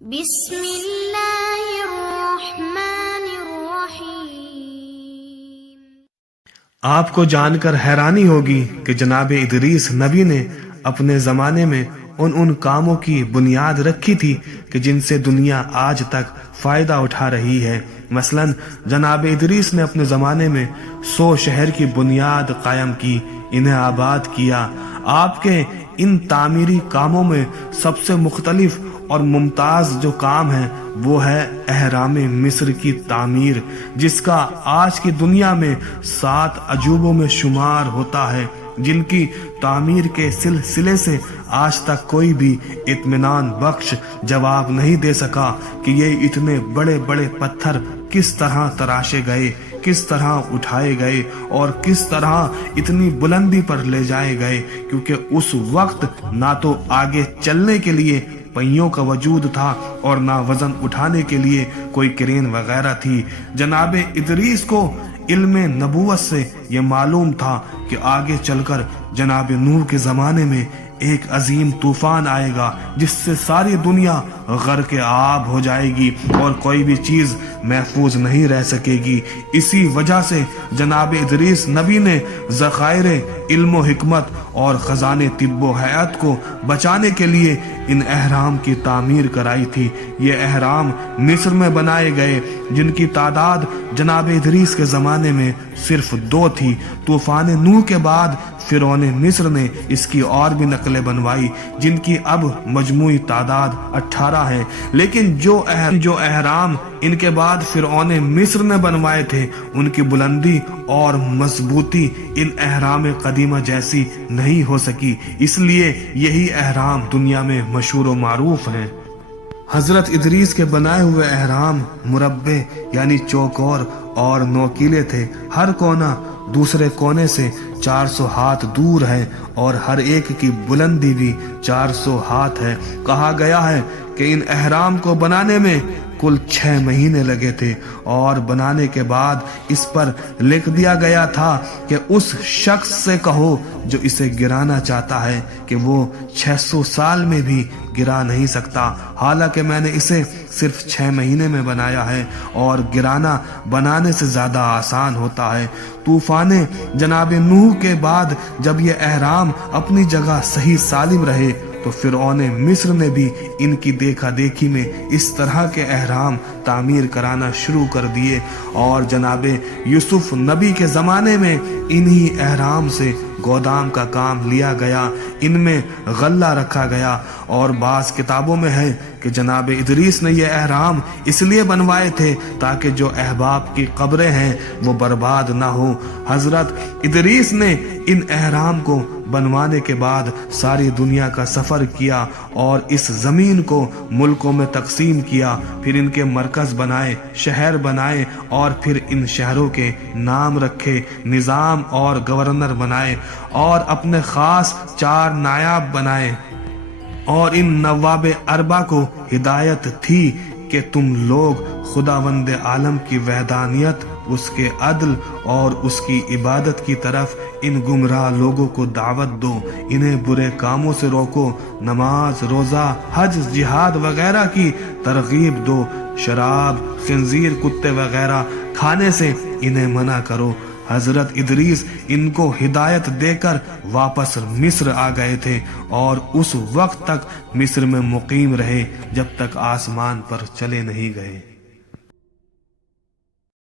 بسم اللہ الرحمن الرحیم۔ آپ کو جان کر حیرانی ہوگی کہ جناب ادریس نبی نے اپنے زمانے میں ان کاموں کی بنیاد رکھی تھی کہ جن سے دنیا آج تک فائدہ اٹھا رہی ہے۔ مثلا جناب ادریس نے اپنے زمانے میں 100 شہر کی بنیاد قائم کی، انہیں آباد کیا۔ آپ کے ان تعمیری کاموں میں سب سے مختلف اور ممتاز جو کام ہے وہ ہے اہرام مصر کی تعمیر، جس کا آج کی دنیا میں 7 عجوبوں میں شمار ہوتا ہے، جن کی تعمیر کے سلسلے سے آج تک کوئی بھی اطمینان بخش جواب نہیں دے سکا کہ یہ اتنے بڑے بڑے پتھر کس طرح تراشے گئے، کس طرح اٹھائے گئے اور کس طرح اتنی بلندی پر لے جائے گئے، کیونکہ اس وقت نہ تو آگے چلنے کے لیے پہیوں کا وجود تھا اور نہ وزن اٹھانے کے لیے کوئی کرین وغیرہ تھی۔ جناب ادریس کو علم نبوت سے یہ معلوم تھا کہ آگے چل کر جناب نوح کے زمانے میں ایک عظیم طوفان آئے گا جس سے ساری دنیا غرق آب ہو جائے گی اور کوئی بھی چیز محفوظ نہیں رہ سکے گی۔ اسی وجہ سے جناب ادریس نبی نے ذخائر علم و حکمت اور خزانے طب و حیات کو بچانے کے لیے ان اہرام کی تعمیر کرائی تھی۔ یہ اہرام مصر میں بنائے گئے جن کی تعداد جناب ادریس کے زمانے میں صرف 2 تھی۔ طوفان نوح کے بعد فرعون مصر نے اس کی اور بھی نقلیں بنوائی جن کی اب مجموعی تعداد 18 ہے، لیکن جو اہرام ان کے بعد فرعون مصر نے بنوائے تھے ان کی بلندی اور مضبوطی ان اہرام قدیمہ جیسی نہیں ہو سکی، اس لیے یہی اہرام دنیا میں مشہور و معروف ہیں۔ حضرت ادریس کے بنائے ہوئے اہرام مربع یعنی چوکور اور نوکیلے تھے، ہر کونا دوسرے کونے سے 400 ہاتھ دور ہے اور ہر ایک کی بلندی بھی 400 ہاتھ ہے۔ کہا گیا ہے کہ ان اہرام کو بنانے میں کل 6 مہینے لگے تھے اور بنانے کے بعد اس پر لکھ دیا گیا تھا کہ اس شخص سے کہو جو اسے گرانا چاہتا ہے کہ وہ 600 سال میں بھی گرا نہیں سکتا، حالانکہ میں نے اسے صرف 6 مہینے میں بنایا ہے اور گرانا بنانے سے زیادہ آسان ہوتا ہے۔ طوفان جناب نوح کے بعد جب یہ اہرام اپنی جگہ صحیح سالم رہے تو فرعون مصر نے بھی ان کی دیکھا دیکھی میں اس طرح کے اہرام تعمیر کرانا شروع کر دیے اور جناب یوسف نبی کے زمانے میں انہی اہرام سے گودام کا کام لیا گیا، ان میں غلہ رکھا گیا، اور بعض کتابوں میں ہے کہ جناب ادریس نے یہ اہرام اس لیے بنوائے تھے تاکہ جو احباب کی قبریں ہیں وہ برباد نہ ہو۔ حضرت ادریس نے ان اہرام کو بنوانے کے بعد ساری دنیا کا سفر کیا اور اس زمین کو ملکوں میں تقسیم کیا، پھر ان کے مرکز بنائے، شہر بنائے اور پھر ان شہروں کے نام رکھے، نظام اور گورنر بنائے اور اپنے خاص 4 نائب بنائے، اور ان نواب اربع کو ہدایت تھی کہ تم لوگ خداوند عالم کی وحدانیت، اس کے عدل اور اس کی عبادت کی طرف ان گمراہ لوگوں کو دعوت دو، انہیں برے کاموں سے روکو، نماز، روزہ، حج، جہاد وغیرہ کی ترغیب دو، شراب، خنزیر، کتے وغیرہ کھانے سے انہیں منع کرو۔ حضرت ادریس ان کو ہدایت دے کر واپس مصر آ گئے تھے اور اس وقت تک مصر میں مقیم رہے جب تک آسمان پر چلے نہیں گئے۔